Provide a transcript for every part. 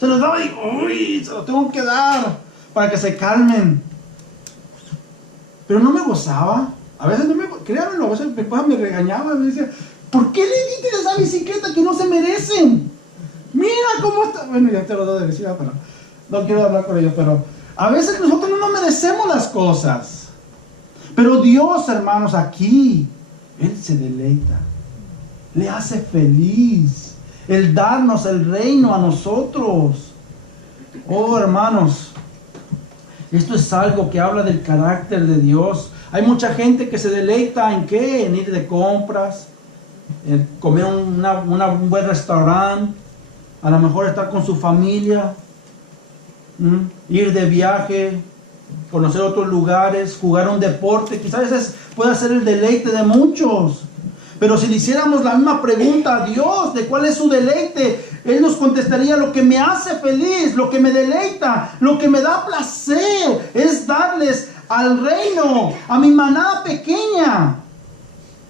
Se los daba y, uy, se los tengo que dar para que se calmen. Pero no me gozaba. A veces no me, créanmelo, a veces mi papá me regañaba, me decía, ¿por qué le diste esa bicicleta que no se merecen? Mira cómo está. Bueno, ya te lo doy de decir, pero no quiero hablar con ellos, pero a veces nosotros no nos merecemos las cosas. Pero Dios, hermanos, aquí, Él se deleita. Le hace feliz el darnos el reino a nosotros. Oh, hermanos, esto es algo que habla del carácter de Dios. Hay mucha gente que se deleita en ¿qué? En ir de compras, en comer un buen restaurante, a lo mejor estar con su familia, ir de viaje, conocer otros lugares, jugar un deporte. Quizás ese pueda ser el deleite de muchos. Pero si le hiciéramos la misma pregunta a Dios de cuál es su deleite, Él nos contestaría: lo que me hace feliz, lo que me deleita, lo que me da placer, es darles al reino, a mi manada pequeña.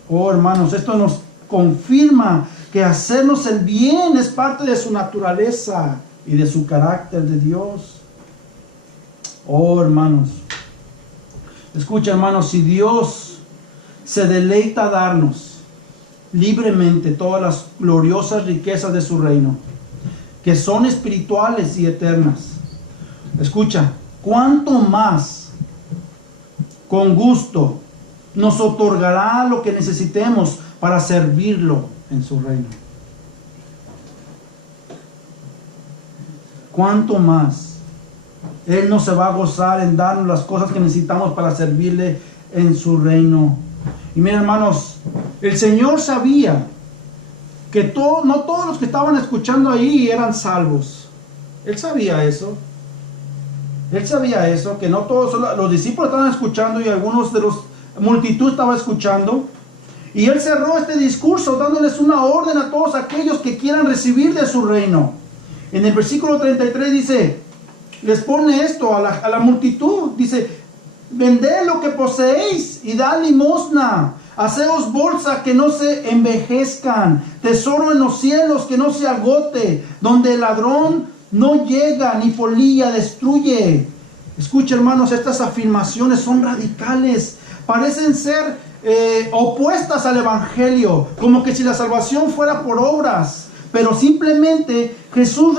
Oh, hermanos, esto nos confirma que hacernos el bien es parte de su naturaleza y de su carácter de Dios. Oh, hermanos, escucha, hermanos, si Dios se deleita darnos libremente todas las gloriosas riquezas de su reino, que son espirituales y eternas, escucha, ¿cuánto más con gusto nos otorgará lo que necesitemos para servirlo en su reino? ¿Cuánto más Él no se va a gozar en darnos las cosas que necesitamos para servirle en su reino? Y miren, hermanos, el Señor sabía que no todos los que estaban escuchando ahí eran salvos. Él sabía eso. Él sabía eso, que no todos los discípulos estaban escuchando y algunos de los multitud estaba escuchando. Y Él cerró este discurso dándoles una orden a todos aquellos que quieran recibir de su reino. En el versículo 33 dice, les pone esto a la multitud, dice: vended lo que poseéis y dad limosna. Haceos bolsa que no se envejezcan, tesoro en los cielos que no se agote, donde el ladrón no llega ni polilla destruye. Escucha, hermanos, estas afirmaciones son radicales, parecen ser opuestas al evangelio, como que si la salvación fuera por obras. Pero simplemente Jesús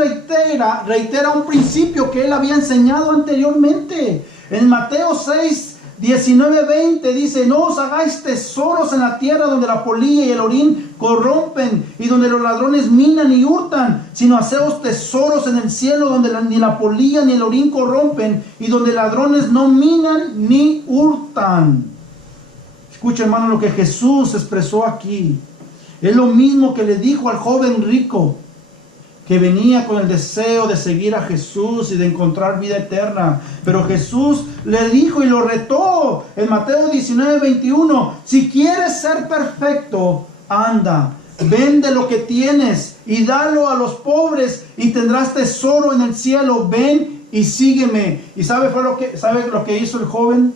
reitera un principio que Él había enseñado anteriormente. En Mateo 6, 19, 20 dice: no os hagáis tesoros en la tierra donde la polilla y el orín corrompen y donde los ladrones minan y hurtan, sino haceos tesoros en el cielo donde ni la polilla ni el orín corrompen y donde ladrones no minan ni hurtan. Escucha, hermano, lo que Jesús expresó aquí es lo mismo que le dijo al joven rico que venía con el deseo de seguir a Jesús y de encontrar vida eterna. Pero Jesús le dijo y lo retó en Mateo 19, 21. Si quieres ser perfecto, anda, vende lo que tienes y dalo a los pobres y tendrás tesoro en el cielo. Ven y sígueme. ¿Y sabe lo que hizo el joven?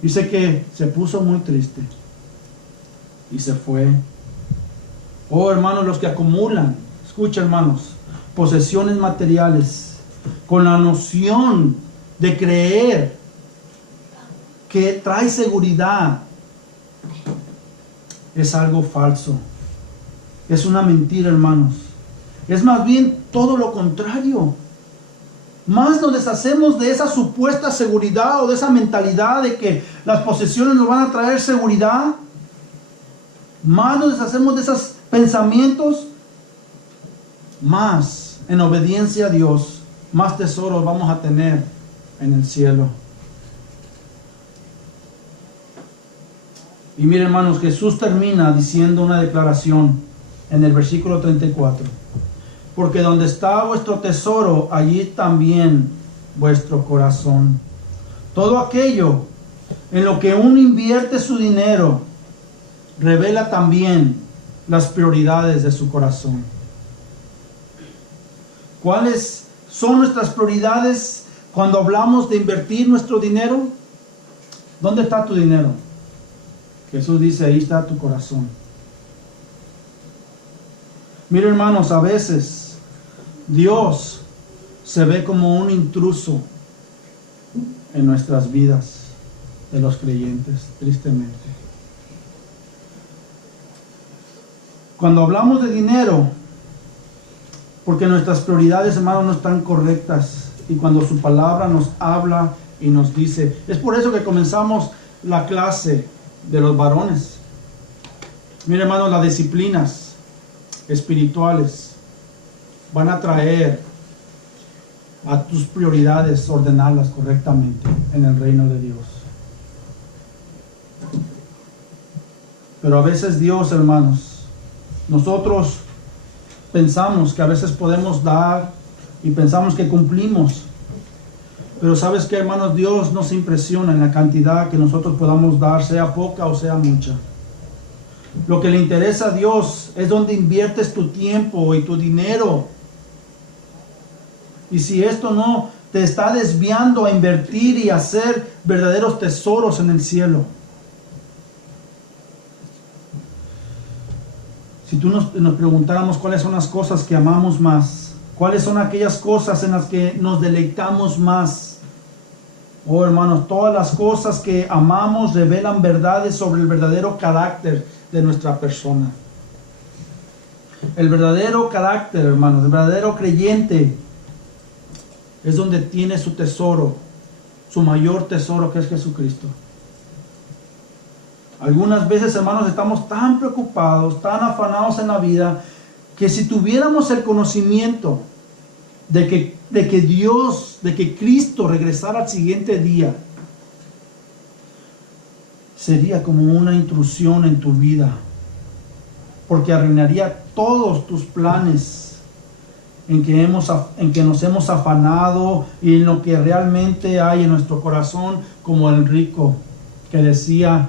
Dice que se puso muy triste y se fue. Oh, hermanos, los que acumulan, escucha, hermanos, posesiones materiales con la noción de creer que trae seguridad, es algo falso. Es una mentira, hermanos. Es más bien todo lo contrario. Más nos deshacemos de esa supuesta seguridad o de esa mentalidad de que las posesiones nos van a traer seguridad. Más nos deshacemos de esos pensamientos, más en obediencia a Dios, más tesoros vamos a tener en el cielo. Y miren, hermanos, Jesús termina diciendo una declaración en el versículo 34. Porque donde está vuestro tesoro, allí también vuestro corazón. Todo aquello en lo que uno invierte su dinero revela también las prioridades de su corazón. ¿Cuáles son nuestras prioridades cuando hablamos de invertir nuestro dinero? ¿Dónde está tu dinero? Jesús dice: ahí está tu corazón. Miren, hermanos, a veces Dios se ve como un intruso en nuestras vidas de los creyentes, tristemente. Cuando hablamos de dinero, porque nuestras prioridades, hermanos, no están correctas, y cuando su palabra nos habla y nos dice, es por eso que comenzamos la clase de los varones. Mira, hermanos, las disciplinas espirituales van a traer a tus prioridades ordenarlas correctamente en el reino de Dios. Pero a veces Dios, hermanos, nosotros pensamos que a veces podemos dar y pensamos que cumplimos. Pero ¿sabes qué, hermanos? Dios no se impresiona en la cantidad que nosotros podamos dar, sea poca o sea mucha. Lo que le interesa a Dios es donde inviertes tu tiempo y tu dinero. Y si esto no te está desviando a invertir y hacer verdaderos tesoros en el cielo. Si tú nos preguntáramos cuáles son las cosas que amamos más, cuáles son aquellas cosas en las que nos deleitamos más. Oh, hermanos, todas las cosas que amamos revelan verdades sobre el verdadero carácter de nuestra persona. El verdadero carácter, hermanos, el verdadero creyente es donde tiene su tesoro, su mayor tesoro, que es Jesucristo. Algunas veces, hermanos, estamos tan preocupados, tan afanados en la vida, que si tuviéramos el conocimiento de que Dios, de que Cristo regresara al siguiente día, sería como una intrusión en tu vida, porque arruinaría todos tus planes en que nos hemos afanado y en lo que realmente hay en nuestro corazón, como el rico que decía,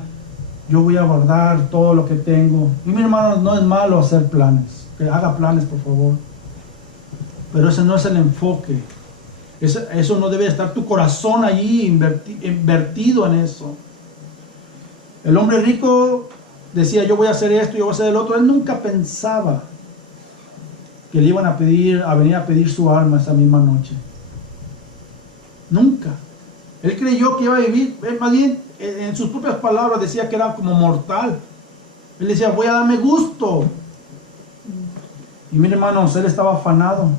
yo voy a guardar todo lo que tengo. Y mi hermano, no es malo hacer planes, que haga planes, por favor, pero ese no es el enfoque. Eso no debe estar tu corazón allí invertido en eso. El hombre rico decía, yo voy a hacer esto, yo voy a hacer el otro. Él nunca pensaba que le iban a venir a pedir su alma esa misma noche. Nunca. Él creyó que iba a vivir, más bien, en sus propias palabras decía que era como mortal. Él decía, voy a darme gusto. Y miren, hermanos, él estaba afanado.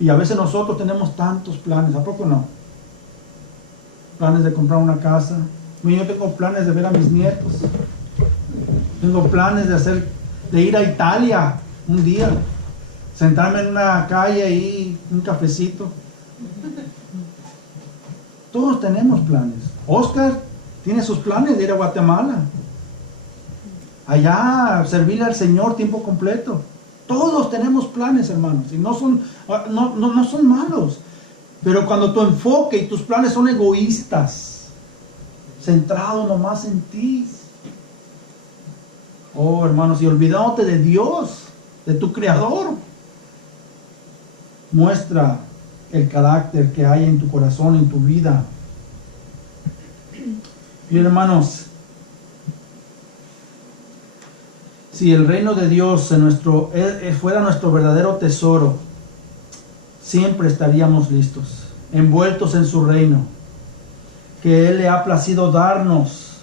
Y a veces nosotros tenemos tantos planes, ¿a poco no? Planes de comprar una casa. Yo tengo planes de ver a mis nietos. Tengo planes de ir a Italia un día. Sentarme en una calle ahí, un cafecito. Todos tenemos planes. Oscar tiene sus planes de ir a Guatemala. Allá servirle al Señor tiempo completo. Todos tenemos planes, hermanos. Y no son malos. Pero cuando tu enfoque y tus planes son egoístas, centrados nomás en ti. Oh, hermanos, y olvidándote de Dios, de tu Creador. Muestra el carácter que hay en tu corazón, en tu vida. Y hermanos, si el reino de Dios fuera nuestro verdadero tesoro, siempre estaríamos listos, envueltos en su reino, que Él le ha placido darnos.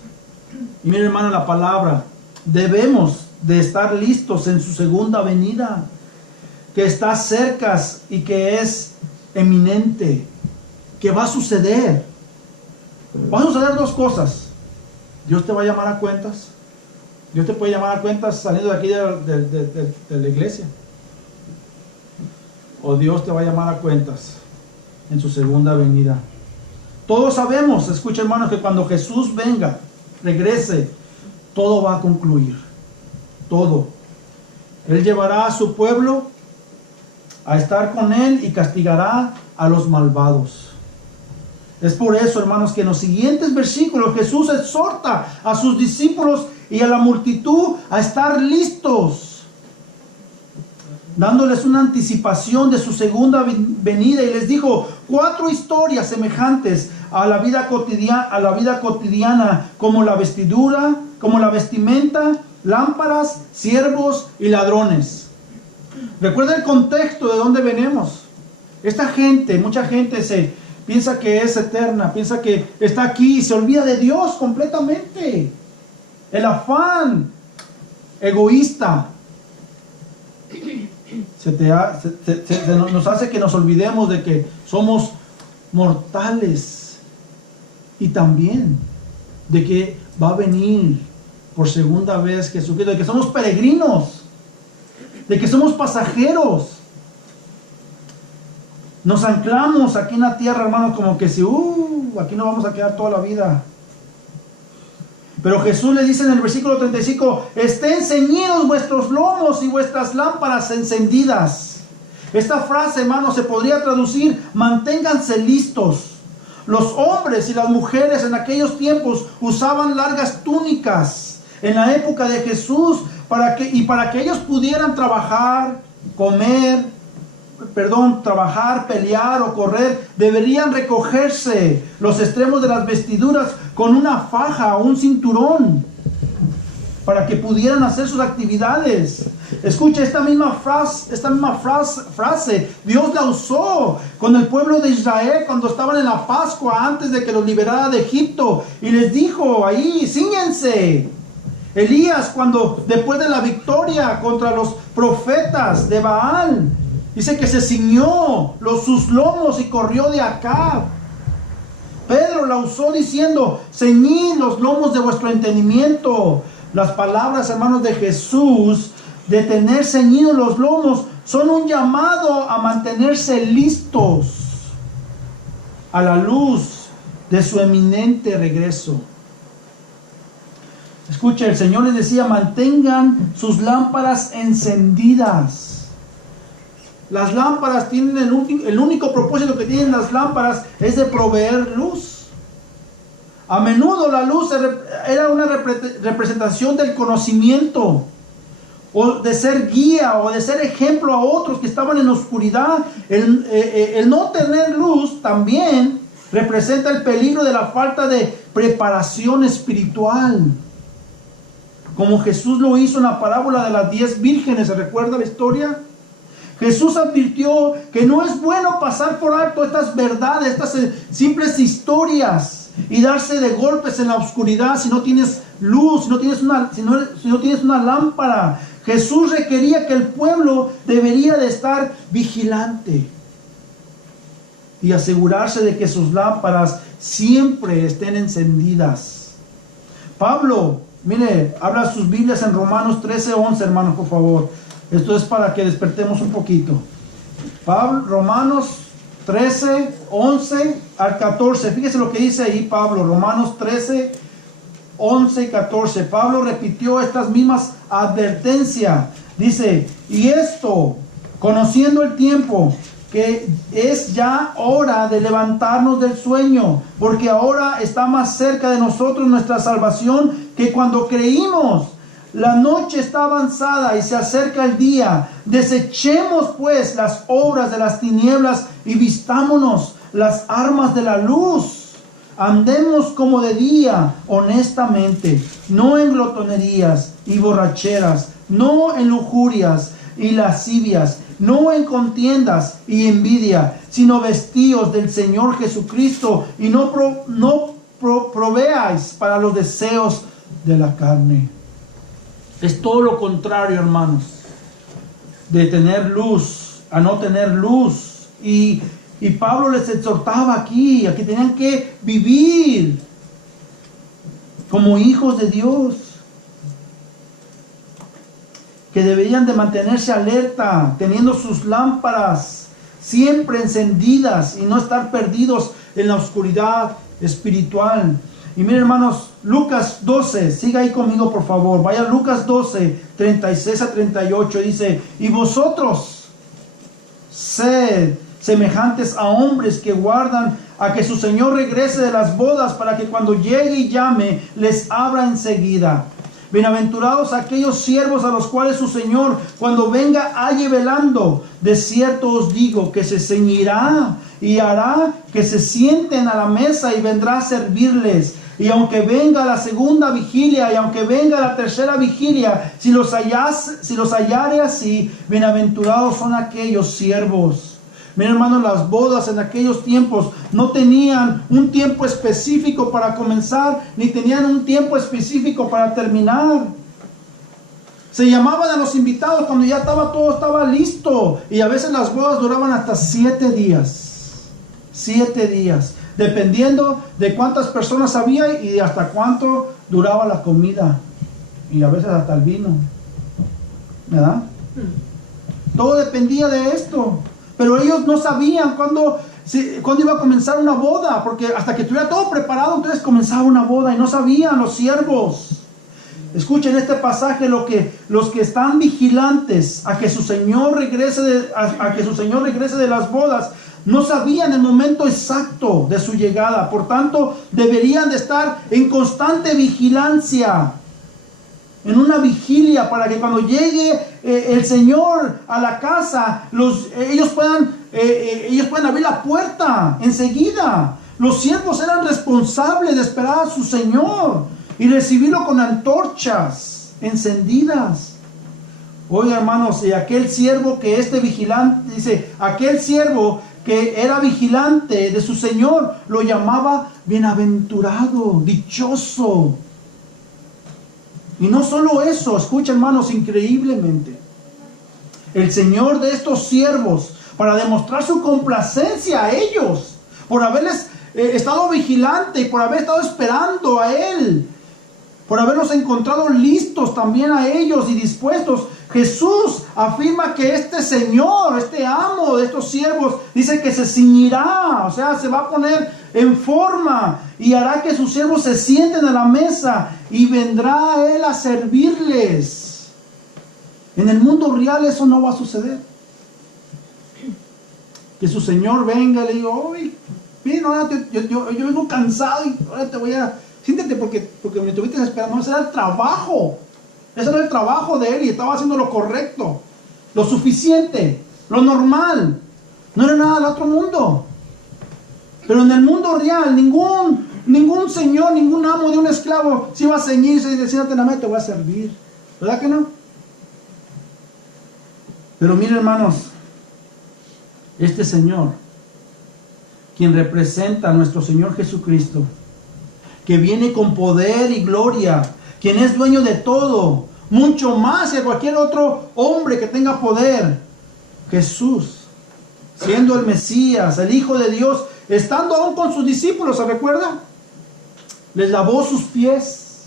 Y miren, hermano, la palabra, debemos de estar listos en su segunda venida, que está cerca y que es eminente, que va a suceder. Va a suceder dos cosas. Dios te va a llamar a cuentas. Dios te puede llamar a cuentas saliendo de aquí de la iglesia. O Dios te va a llamar a cuentas en su segunda venida. Todos sabemos, escucha, hermanos, que cuando Jesús venga, regrese, todo va a concluir. Todo. Él llevará a su pueblo a estar con Él y castigará a los malvados. Es por eso, hermanos, que en los siguientes versículos Jesús exhorta a sus discípulos y a la multitud a estar listos, dándoles una anticipación de su segunda venida, y les dijo 4 historias semejantes a la vida cotidiana, como la vestidura, como la vestimenta, lámparas, siervos y ladrones. Recuerda el contexto de donde venimos. esta gente, mucha gente piensa que es eterna, piensa que está aquí y se olvida de Dios completamente. El afán egoísta nos hace que nos olvidemos de que somos mortales y también de que va a venir por segunda vez Jesucristo, de que somos peregrinos, de que somos pasajeros. Nos anclamos aquí en la tierra, hermanos, como que si aquí nos vamos a quedar toda la vida. Pero Jesús le dice en el versículo 35, estén ceñidos vuestros lomos y vuestras lámparas encendidas. Esta frase, hermanos, se podría traducir, manténganse listos. Los hombres y las mujeres en aquellos tiempos usaban largas túnicas en la época de Jesús para que ellos pudieran trabajar, pelear o correr, deberían recogerse los extremos de las vestiduras con una faja o un cinturón para que pudieran hacer sus actividades. Escucha, esta misma frase Dios la usó con el pueblo de Israel cuando estaban en la Pascua antes de que los liberara de Egipto, y les dijo ahí, cíñense. Elías, cuando después de la victoria contra los profetas de Baal, dice que se ciñó sus lomos y corrió de acá. Pedro la usó diciendo, ceñid los lomos de vuestro entendimiento. Las palabras, hermanos, de Jesús, de tener ceñidos los lomos, son un llamado a mantenerse listos a la luz de su eminente regreso. Escucha, el Señor les decía, mantengan sus lámparas encendidas. Las lámparas tienen el único propósito que tienen las lámparas es de proveer luz. A menudo la luz era una representación del conocimiento, o de ser guía, o de ser ejemplo a otros que estaban en la oscuridad. El no tener luz también representa el peligro de la falta de preparación espiritual, como Jesús lo hizo en la parábola de las 10 vírgenes. ¿Se recuerda la historia? Jesús advirtió que no es bueno pasar por alto estas verdades, estas simples historias, y darse de golpes en la oscuridad si no tienes luz, si no tienes una lámpara. Jesús requería que el pueblo debería de estar vigilante y asegurarse de que sus lámparas siempre estén encendidas. Pablo, mire, habla sus Biblias en Romanos 13:11, hermanos, por favor. Esto es para que despertemos un poquito. Romanos 13, 11 al 14. Fíjese lo que dice ahí Pablo. Romanos 13, 11 y 14. Pablo repitió estas mismas advertencias. Dice, y esto, conociendo el tiempo, que es ya hora de levantarnos del sueño, porque ahora está más cerca de nosotros nuestra salvación que cuando creímos. La noche está avanzada y se acerca el día. Desechemos pues las obras de las tinieblas y vistámonos las armas de la luz. Andemos como de día, honestamente, no en glotonerías y borracheras, no en lujurias y lascivias, no en contiendas y envidia, sino vestidos del Señor Jesucristo, y no proveáis para los deseos de la carne. Es todo lo contrario, hermanos, de tener luz a no tener luz. Y Pablo les exhortaba aquí a que tenían que vivir como hijos de Dios, que deberían de mantenerse alerta, teniendo sus lámparas siempre encendidas y no estar perdidos en la oscuridad espiritual. Y miren, hermanos, Lucas 12, siga ahí conmigo por favor, vaya a Lucas 12, 36 a 38, dice, y vosotros sed semejantes a hombres que guardan a que su Señor regrese de las bodas, para que cuando llegue y llame, les abra enseguida. Bienaventurados aquellos siervos a los cuales su Señor, cuando venga, halle velando. De cierto os digo que se ceñirá y hará que se sienten a la mesa y vendrá a servirles. Y aunque venga la segunda vigilia y aunque venga la tercera vigilia, si los hallare así, bienaventurados son aquellos siervos. Miren, hermanos, las bodas en aquellos tiempos no tenían un tiempo específico para comenzar, ni tenían un tiempo específico para terminar. Se llamaban a los invitados cuando ya todo estaba listo. Y a veces las bodas duraban hasta 7 días. 7 días. Dependiendo de cuántas personas había y hasta cuánto duraba la comida. Y a veces hasta el vino. ¿Verdad? Todo dependía de esto. Pero ellos no sabían cuándo iba a comenzar una boda. Porque hasta que estuviera todo preparado, entonces comenzaba una boda. Y no sabían los siervos. Escuchen este pasaje, los que están vigilantes a que su Señor regrese de las bodas, no sabían el momento exacto de su llegada. Por tanto, deberían de estar en constante vigilancia, en una vigilia, para que cuando llegue el Señor a la casa, ellos puedan abrir la puerta enseguida. Los siervos eran responsables de esperar a su Señor y recibirlo con antorchas encendidas. Oiga, hermanos, y aquel siervo que vigilante, dice, aquel siervo que era vigilante de su Señor, lo llamaba bienaventurado, dichoso. Y no solo eso, escucha, hermanos, increíblemente, el Señor de estos siervos, para demostrar su complacencia a ellos, por haberles estado vigilante y por haber estado esperando a Él, por haberlos encontrado listos también a ellos y dispuestos, Jesús afirma que este Señor, este amo de estos siervos, dice que se ciñirá, o sea, se va a poner en forma y hará que sus siervos se sienten a la mesa y vendrá a Él a servirles. En el mundo real eso no va a suceder. Que su Señor venga y le diga, oye, miren, ahora yo vengo cansado y ahora te voy a... Siéntate porque me estuviste esperando. Ese era el trabajo. Ese era el trabajo de Él y estaba haciendo lo correcto, lo suficiente, lo normal. No era nada del otro mundo. Pero en el mundo real, ningún señor, ningún amo de un esclavo se iba a ceñirse y decir, siéntate en la mesa, te voy a servir. ¿Verdad que no? Pero miren, hermanos, este Señor, quien representa a nuestro Señor Jesucristo, que viene con poder y gloria, quien es dueño de todo, mucho más que cualquier otro hombre que tenga poder. Jesús, siendo el Mesías, el Hijo de Dios, estando aún con sus discípulos, ¿se recuerda? Les lavó sus pies.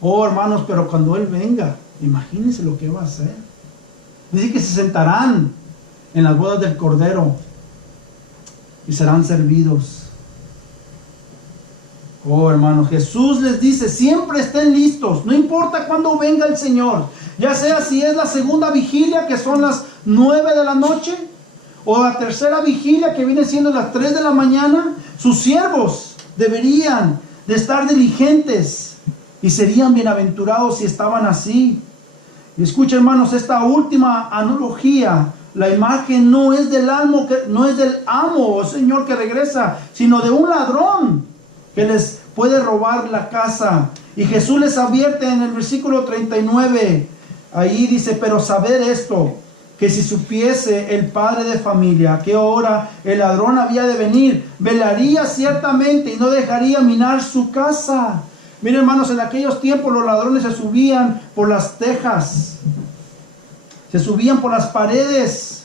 Oh, hermanos, pero cuando Él venga, imagínense lo que va a hacer. Dice que se sentarán en las bodas del Cordero y serán servidos. Oh, hermanos, Jesús les dice, siempre estén listos, no importa cuándo venga el Señor, ya sea si es la segunda vigilia, que son las 9 de la noche, o la tercera vigilia, que viene siendo las 3 de la mañana, sus siervos deberían de estar diligentes y serían bienaventurados si estaban así. Y escuchen, hermanos, esta última analogía, la imagen no es del amo o Señor que regresa, sino de un ladrón que les puede robar la casa. Y Jesús les advierte en el versículo 39, ahí dice, pero saber esto, que si supiese el padre de familia a qué hora el ladrón había de venir, velaría ciertamente y no dejaría minar su casa. Miren, hermanos, en aquellos tiempos los ladrones se subían por las tejas, se subían por las paredes.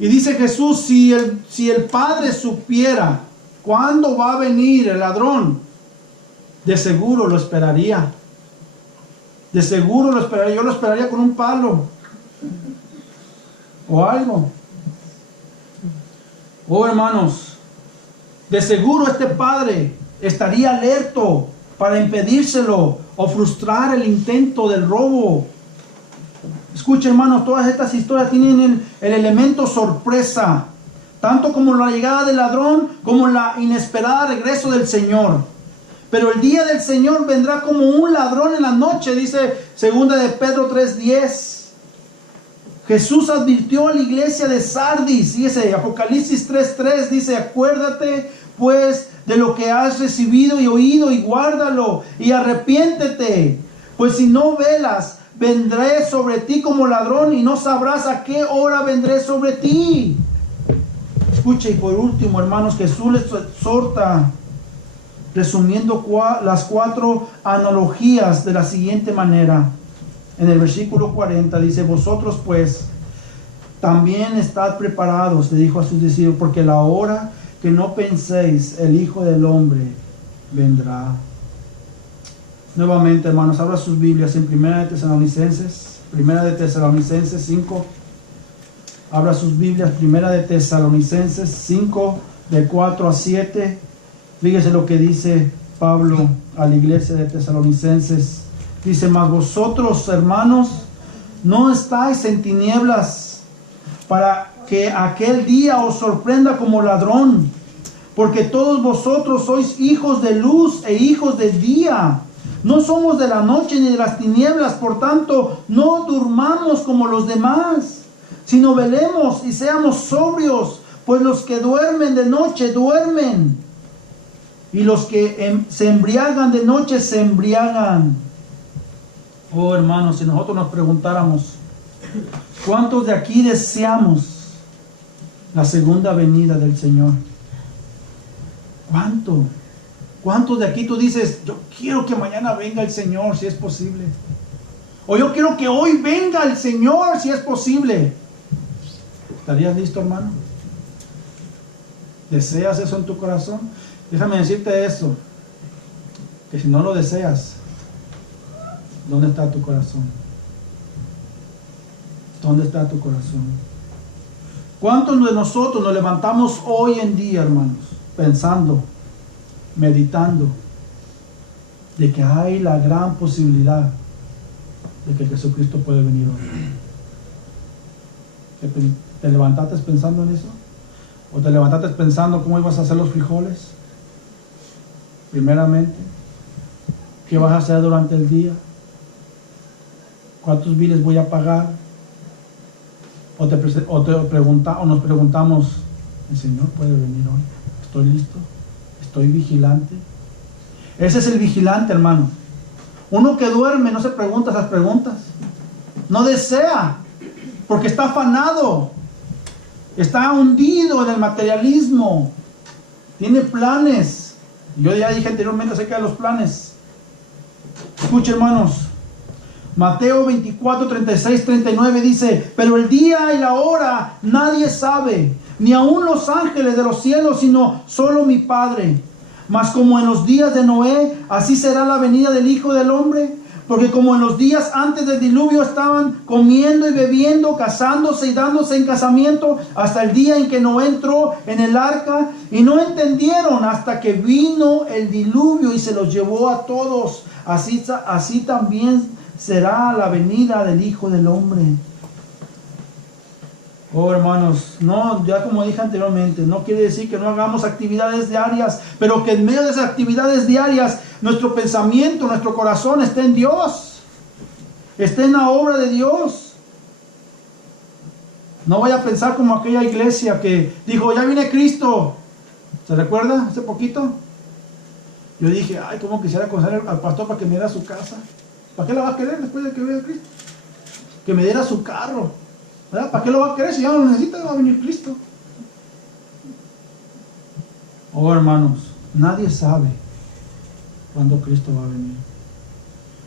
Y dice Jesús, si el padre supiera cuándo va a venir el ladrón, de seguro lo esperaría. De seguro lo esperaría. Yo lo esperaría con un palo o algo. Oh, hermanos, de seguro este padre estaría alerto para impedírselo o frustrar el intento del robo. Escuchen, hermanos, todas estas historias tienen el elemento sorpresa, tanto como la llegada del ladrón, como la inesperada regreso del Señor. Pero el día del Señor vendrá como un ladrón en la noche, dice 2 de Pedro 3:10. Jesús advirtió a la iglesia de Sardis, fíjese, Apocalipsis 3:3 dice, acuérdate pues de lo que has recibido y oído y guárdalo y arrepiéntete, pues si no velas, vendré sobre ti como ladrón y no sabrás a qué hora vendré sobre ti. Escucha, y por último, hermanos, Jesús les exhorta, resumiendo las 4 analogías de la siguiente manera. En el versículo 40 dice: vosotros pues también estad preparados, le dijo a sus discípulos, porque la hora que no penséis el Hijo del Hombre vendrá. Nuevamente, hermanos, abra sus Biblias en Primera de Tesalonicenses 5. Abra sus Biblias, Primera de Tesalonicenses 5, de 4 a 7. Fíjese lo que dice Pablo a la iglesia de Tesalonicenses. Dice: mas vosotros, hermanos, no estáis en tinieblas, para que aquel día os sorprenda como ladrón, porque todos vosotros sois hijos de luz e hijos de día. No somos de la noche ni de las tinieblas, por tanto, no durmamos como los demás, sino velemos y seamos sobrios, pues los que duermen de noche duermen, y los que se embriagan de noche se embriagan. Oh, hermanos, si nosotros nos preguntáramos, ¿cuántos de aquí deseamos la segunda venida del Señor? ¿Cuántos de aquí tú dices: yo quiero que mañana venga el Señor si es posible? O yo quiero que hoy venga el Señor si es posible. ¿Estarías listo, hermano? ¿Deseas eso en tu corazón? Déjame decirte eso, que si no lo deseas, ¿dónde está tu corazón? ¿Dónde está tu corazón? ¿Cuántos de nosotros nos levantamos hoy en día, hermanos, pensando, meditando, de que hay la gran posibilidad de que Jesucristo puede venir hoy? ¿Te levantaste pensando en eso? ¿O te levantaste pensando cómo ibas a hacer los frijoles? Primeramente, ¿qué vas a hacer durante el día? ¿Cuántos biles voy a pagar? O nos preguntamos: ¿el Señor puede venir hoy? ¿Estoy listo? ¿Estoy vigilante? Ese es el vigilante, hermano. Uno que duerme no se pregunta esas preguntas. No desea, porque está afanado. Está hundido en el materialismo. Tiene planes. Yo ya dije anteriormente acerca de los planes. Escuchen, hermanos. Mateo 24, 36, 39 dice: pero el día y la hora nadie sabe, ni aun los ángeles de los cielos, sino solo mi Padre. Mas como en los días de Noé, así será la venida del Hijo del Hombre. Porque como en los días antes del diluvio estaban comiendo y bebiendo, casándose y dándose en casamiento, hasta el día en que Noé entró en el arca, y no entendieron hasta que vino el diluvio y se los llevó a todos. Así también será la venida del Hijo del Hombre. Oh, hermanos, no, ya como dije anteriormente, no quiere decir que no hagamos actividades diarias, pero que en medio de esas actividades diarias nuestro pensamiento, nuestro corazón esté en Dios, esté en la obra de Dios. No vaya a pensar como aquella iglesia que dijo: ya viene Cristo. ¿Se recuerda? Hace poquito yo dije: ay, cómo quisiera conocer al pastor para que me diera su casa. ¿Para qué la va a querer después de que vea a Cristo? Que me diera su carro, ¿verdad? ¿Para qué lo va a querer si ya no lo necesita? Va a venir Cristo. Oh, hermanos, nadie sabe cuándo Cristo va a venir.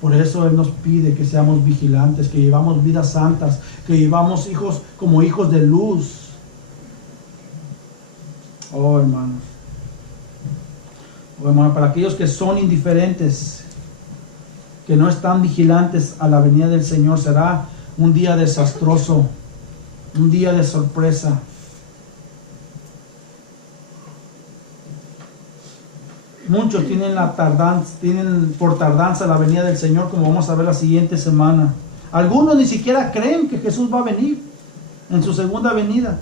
Por eso Él nos pide que seamos vigilantes, que vivamos vidas santas, que vivamos como hijos de luz. Oh, hermanos. Oh, hermanos, para aquellos que son indiferentes, que no están vigilantes a la venida del Señor, será un día desastroso, un día de sorpresa. Muchos tienen por tardanza la venida del Señor, como vamos a ver la siguiente semana. Algunos ni siquiera creen que Jesús va a venir en su segunda venida.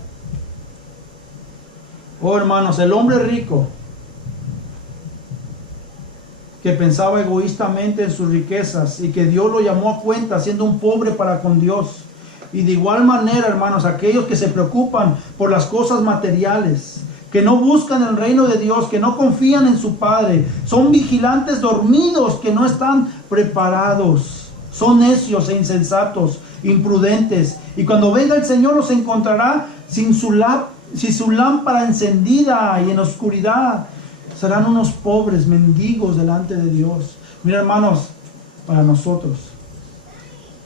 Oh, hermanos, el hombre rico que pensaba egoístamente en sus riquezas y que Dios lo llamó a cuenta siendo un pobre para con Dios. Y de igual manera, hermanos, aquellos que se preocupan por las cosas materiales, que no buscan el reino de Dios, que no confían en su Padre, son vigilantes dormidos que no están preparados. Son necios e insensatos, imprudentes. Y cuando venga el Señor los encontrará sin su lámpara encendida y en oscuridad. Serán unos pobres mendigos delante de Dios. Mira, hermanos, para nosotros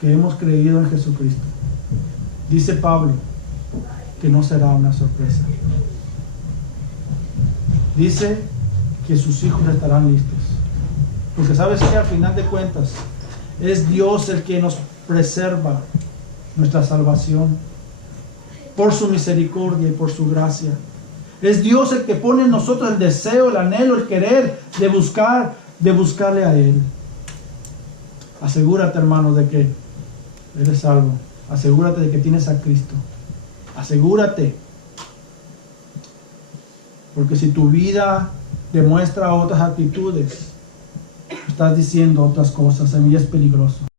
que hemos creído en Jesucristo, dice Pablo que no será una sorpresa. Dice que sus hijos estarán listos. Porque sabes que al final de cuentas es Dios el que nos preserva nuestra salvación por su misericordia y por su gracia. Es Dios el que pone en nosotros el deseo, el anhelo, el querer de buscarle a Él. Asegúrate, hermano, de que eres salvo. Asegúrate de que tienes a Cristo. Asegúrate. Porque si tu vida demuestra otras actitudes, estás diciendo otras cosas, a mí es peligroso.